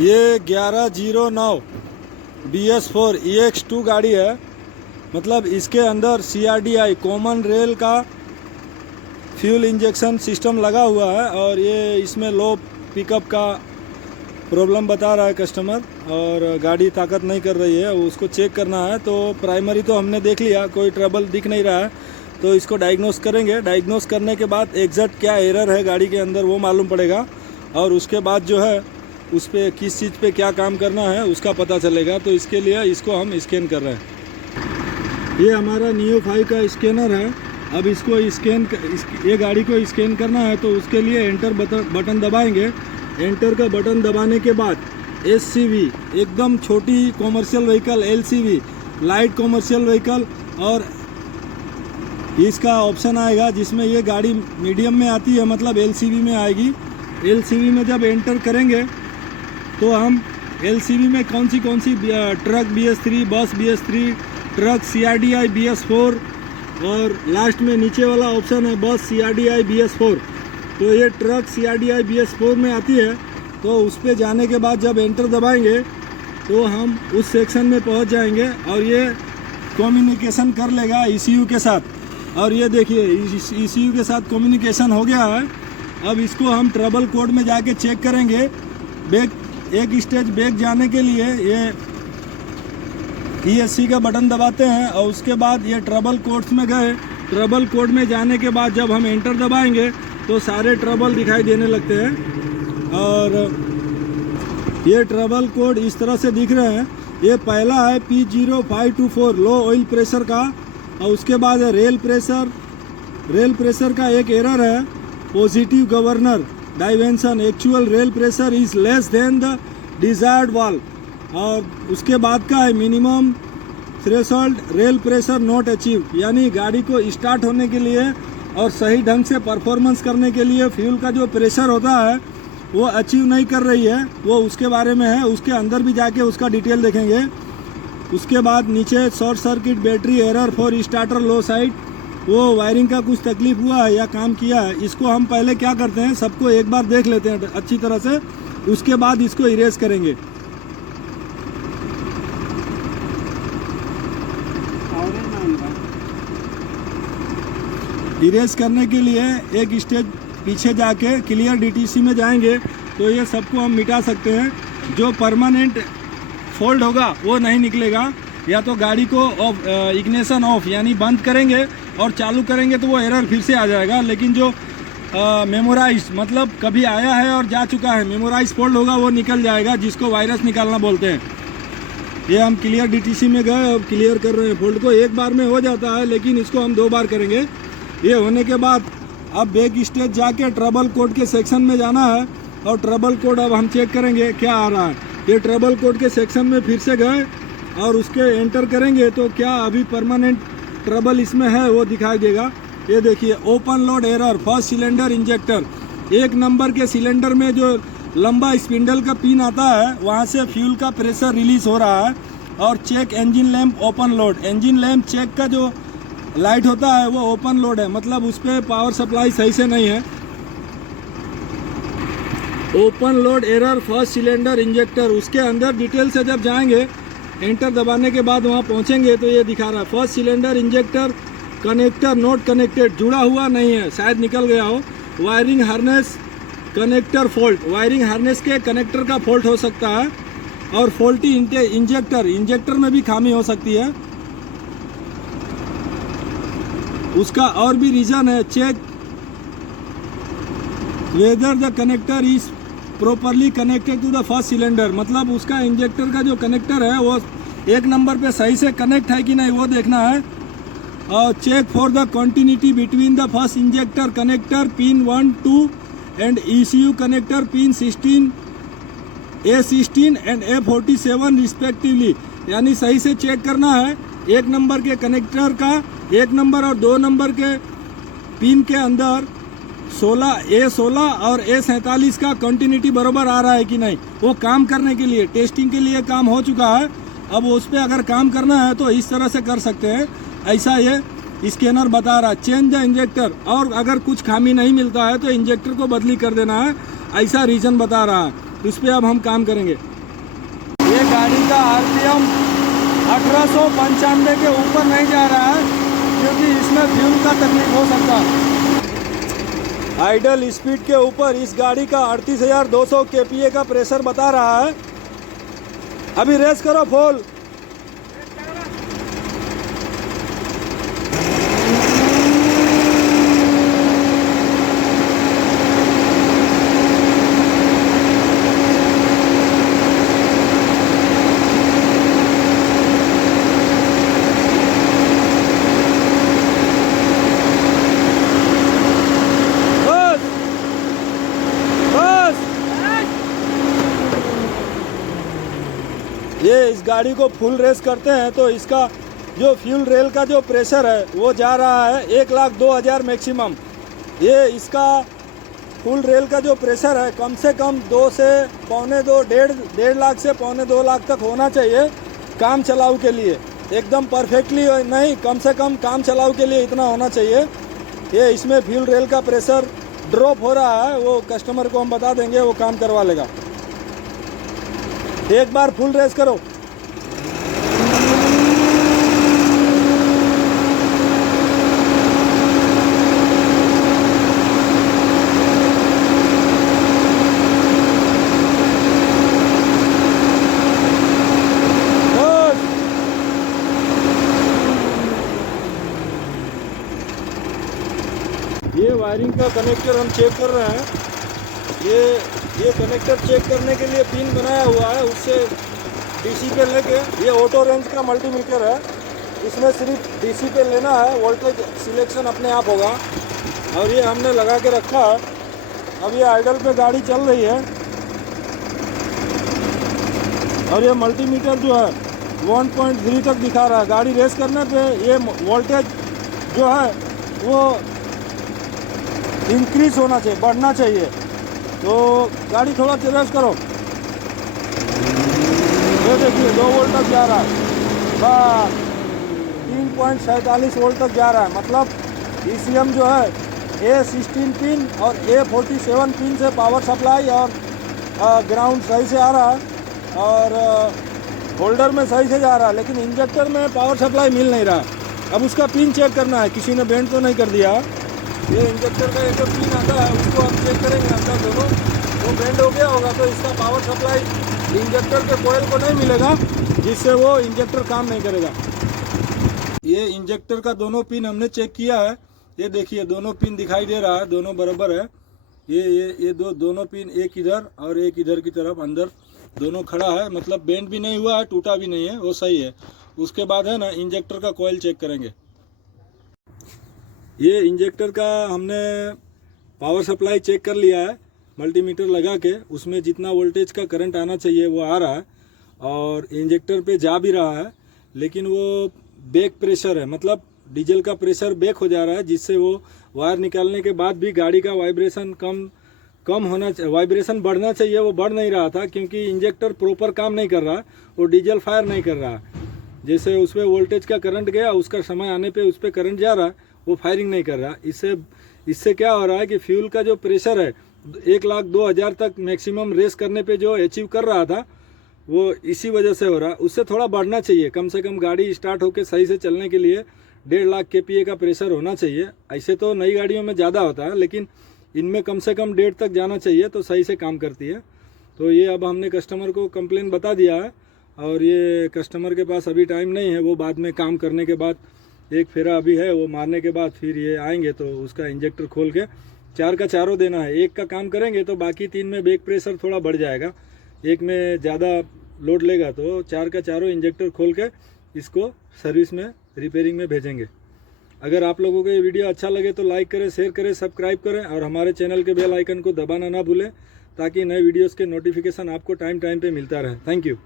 ये 1109 BS4 EX2 गाड़ी है। मतलब इसके अंदर CRDI कॉमन रेल का फ्यूल इंजेक्शन सिस्टम लगा हुआ है और ये इसमें लो पिकअप का प्रॉब्लम बता रहा है कस्टमर और गाड़ी ताकत नहीं कर रही है, उसको चेक करना है। तो प्राइमरी तो हमने देख लिया, कोई ट्रबल दिख नहीं रहा है, तो इसको डायग्नोस करेंगे। डायग्नोस करने के बाद एग्जैक्ट क्या एरर है गाड़ी के अंदर वो मालूम पड़ेगा और उसके बाद जो है उस पर किस चीज़ पे क्या काम करना है उसका पता चलेगा। तो इसके लिए इसको हम स्कैन कर रहे हैं। ये हमारा नियो 5 का स्कैनर है। अब इसको ये गाड़ी को स्कैन करना है तो उसके लिए एंटर बटन दबाएंगे। एंटर का बटन दबाने के बाद SCV एकदम छोटी commercial vehicle, LCV light commercial vehicle और इसका ऑप्शन आएगा जिसमें ये गाड़ी मीडियम में आती है, मतलब LCV में आएगी। LCV में जब एंटर करेंगे तो हम LCV में कौन सी ट्रक BS3, बस BS3, ट्रक CRDI BS4 और लास्ट में नीचे वाला ऑप्शन है बस CRDI BS4। तो ये ट्रक CRDI BS4 में आती है। तो उस पर जाने के बाद जब एंटर दबाएंगे तो हम उस सेक्शन में पहुंच जाएंगे और ये कम्युनिकेशन कर लेगा ECU के साथ। और ये देखिए ECU के साथ कम्युनिकेशन हो गया है। अब इसको हम ट्रबल कोड में जाके चेक करेंगे। एक स्टेज बैक जाने के लिए ये ESC का बटन दबाते हैं और उसके बाद ये ट्रबल कोड्स में गए। ट्रबल कोड में जाने के बाद जब हम एंटर दबाएंगे तो सारे ट्रबल दिखाई देने लगते हैं और ये ट्रबल कोड इस तरह से दिख रहे हैं। ये पहला है P0524 लो ऑयल प्रेशर का और उसके बाद है रेल प्रेशर का एक एरर है positive governor deviation, actual rail pressure is less than the desired valve. और उसके बाद का है minimum threshold rail pressure not achieve, यानी गाड़ी को स्टार्ट होने के लिए और सही ढंग से परफॉर्मेंस करने के लिए फ्यूल का जो प्रेशर होता है वो अचीव नहीं कर रही है, वो उसके बारे में है। उसके अंदर भी जाके उसका डिटेल देखेंगे। उसके बाद नीचे short circuit battery error for starter low side, वो वायरिंग का कुछ तकलीफ हुआ है या काम किया है। इसको हम पहले क्या करते हैं, सबको एक बार देख लेते हैं अच्छी तरह से, उसके बाद इसको इरेज करेंगे। इरेज करने के लिए एक स्टेज पीछे जाके क्लियर DTC में जाएंगे तो ये सबको हम मिटा सकते हैं। जो परमानेंट फॉल्ट होगा वो नहीं निकलेगा। या तो गाड़ी को इग्निशन ऑफ यानी बंद करेंगे और चालू करेंगे तो वो एरर फिर से आ जाएगा। लेकिन जो मेमोराइज मतलब कभी आया है और जा चुका है, मेमोराइज फॉल्ट होगा वो निकल जाएगा, जिसको वायरस निकालना बोलते हैं। ये हम क्लियर DTC में गए, अब क्लियर कर रहे हैं। फॉल्ट को एक बार में हो जाता है लेकिन इसको हम 2 बार करेंगे। ये होने के बाद अब बैक स्टेज जाके ट्रबल कोड के सेक्शन में जाना है और ट्रबल कोड अब हम चेक करेंगे क्या आ रहा है। ये ट्रबल कोड के सेक्शन में फिर से गए और उसके एंटर करेंगे तो क्या अभी परमानेंट ट्रबल इसमें है वो दिखाई देगा। ये देखिए open load error first cylinder injector, 1 number के सिलेंडर में जो लंबा स्पिंडल का पिन आता है वहाँ से फ्यूल का प्रेशर रिलीज हो रहा है। और check engine lamp open load, engine lamp check का जो लाइट होता है वो ओपन लोड है, मतलब उस पर पावर सप्लाई सही से नहीं है। Open load error first cylinder injector, उसके अंदर डिटेल से जब जाएंगे एंटर दबाने के बाद वहाँ पहुँचेंगे तो ये दिखा रहा है first cylinder injector connector not connected, जुड़ा हुआ नहीं है, शायद निकल गया हो। Wiring harness connector fault, wiring harness के कनेक्टर का फॉल्ट हो सकता है। और फॉल्टी इंजेक्टर में भी खामी हो सकती है, उसका और भी रीजन है। Check whether the connector is properly connected to the first cylinder, मतलब उसका इंजेक्टर का जो कनेक्टर है वो 1 नंबर पे सही से कनेक्ट है कि नहीं वो देखना है। और check for the continuity between the first injector connector pin 1, 2 and ECU connector pin 16, A16 and A47 respectively, यानी सही से चेक करना है। 1 नंबर के कनेक्टर का 1 नंबर और 2 नंबर के पिन के अंदर A16 और A47 का कंटिन्यूटी बराबर आ रहा है कि नहीं, वो काम करने के लिए टेस्टिंग के लिए काम हो चुका है। अब उस पर अगर काम करना है तो इस तरह से कर सकते हैं, ऐसा ये स्कैनर बता रहा है। चेंज द इंजेक्टर, और अगर कुछ खामी नहीं मिलता है तो इंजेक्टर को बदली कर देना है, ऐसा रीजन बता रहा है। इस पर अब हम काम करेंगे। इसका RPM 1895 के ऊपर नहीं जा रहा है क्योंकि इसमें फ्यूल का तकलीफ हो सकता है। आइडल स्पीड के ऊपर इस गाड़ी का 38,200 kPa का प्रेशर बता रहा है। अभी रेस करो फुल। ये इस गाड़ी को फुल रेस करते हैं तो इसका जो फ्यूल रेल का जो प्रेशर है वो जा रहा है 1,02,000 मैक्सिमम। ये इसका फुल रेल का जो प्रेशर है कम से कम 2 से पौने 2, 1.5 लाख से पौने 2 लाख तक होना चाहिए काम चलाऊ के लिए। एकदम परफेक्टली नहीं, कम से कम काम चलाऊ के लिए इतना होना चाहिए। ये इसमें फ्यूल रेल का प्रेशर ड्रॉप हो रहा है, वो कस्टमर को हम बता देंगे, वो काम करवा लेगा। एक बार फुल रेस करो। ये वायरिंग का कनेक्टर हम चेक कर रहे हैं। ये कनेक्टर चेक करने के लिए पिन बनाया हुआ है, उससे डीसी पे लेके, ये ऑटो रेंज का मल्टीमीटर है, इसमें सिर्फ डीसी पे लेना है, वोल्टेज सिलेक्शन अपने आप होगा। और ये हमने लगा के रखा है। अब ये आइडल पे गाड़ी चल रही है और ये मल्टीमीटर जो है 1.3 तक दिखा रहा है। गाड़ी रेस करने पे ये वोल्टेज जो है वो इंक्रीज होना चाहिए, बढ़ना चाहिए। तो गाड़ी थोड़ा रेस करो। ये देखिए 2 वोल्ट तक जा रहा है, 3.47 वोल्ट तक जा रहा है। मतलब ECM जो है A16 पिन और A47 पिन से पावर सप्लाई और ग्राउंड सही से आ रहा है और होल्डर में सही से जा रहा है, लेकिन इंजेक्टर में पावर सप्लाई मिल नहीं रहा। अब उसका पिन चेक करना है, किसी ने बेंड तो नहीं कर दिया। ये इंजेक्टर का एक पिन आता है, उसको हम चेक करेंगे अंदर दोनों, वो बेंड हो गया होगा तो इसका पावर सप्लाई इंजेक्टर के कोयल को नहीं मिलेगा, जिससे वो इंजेक्टर काम नहीं करेगा। ये इंजेक्टर का दोनों पिन हमने चेक किया है। ये देखिए दोनों पिन दिखाई दे रहा है, दोनों बराबर है। ये दोनों पिन, एक इधर और एक इधर की तरफ अंदर दोनों खड़ा है, मतलब बेंड भी नहीं हुआ है, टूटा भी नहीं है, वो सही है। उसके बाद है ना इंजेक्टर का कोयल चेक करेंगे। ये इंजेक्टर का हमने पावर सप्लाई चेक कर लिया है, मल्टीमीटर लगा के उसमें जितना वोल्टेज का करंट आना चाहिए वो आ रहा है और इंजेक्टर पे जा भी रहा है, लेकिन वो बैक प्रेशर है, मतलब डीजल का प्रेशर बैक हो जा रहा है, जिससे वो वायर निकालने के बाद भी गाड़ी का वाइब्रेशन कम होना चाहिए, वाइब्रेशन बढ़ना चाहिए, वो बढ़ नहीं रहा था क्योंकि इंजेक्टर प्रॉपर काम नहीं कर रहा, वो डीजल फायर नहीं कर रहा। जैसे उस पर वोल्टेज का करंट गया, उसका समय आने पे उस पर करंट जा रहा है, वो फायरिंग नहीं कर रहा। इससे क्या हो रहा है कि फ्यूल का जो प्रेशर है 1,02,000 तक मैक्सिमम रेस करने पे जो अचीव कर रहा था वो इसी वजह से हो रहा है। उससे थोड़ा बढ़ना चाहिए, कम से कम गाड़ी स्टार्ट होकर सही से चलने के लिए 1.5 लाख kPa का प्रेशर होना चाहिए। ऐसे तो नई गाड़ियों में ज़्यादा होता है, लेकिन इनमें कम से कम 1.5 तक जाना चाहिए तो सही से काम करती है। तो ये अब हमने कस्टमर को कंप्लेन बता दिया है और ये कस्टमर के पास अभी टाइम नहीं है, वो बाद में काम करने के बाद एक फेरा अभी है, वो मारने के बाद फिर ये आएंगे तो उसका इंजेक्टर खोल के 4 का चारों देना है। एक का काम करेंगे तो बाकी 3 में बैक प्रेशर थोड़ा बढ़ जाएगा, एक में ज़्यादा लोड लेगा, तो 4 का चारों इंजेक्टर खोल के इसको सर्विस में रिपेयरिंग में भेजेंगे। अगर आप लोगों को ये वीडियो अच्छा लगे तो लाइक करें, शेयर करें, सब्सक्राइब करें और हमारे चैनल के बेल आइकन को दबाना ना भूलें ताकि नए वीडियोस के नोटिफिकेशन आपको टाइम पे मिलता रहे। Thank you.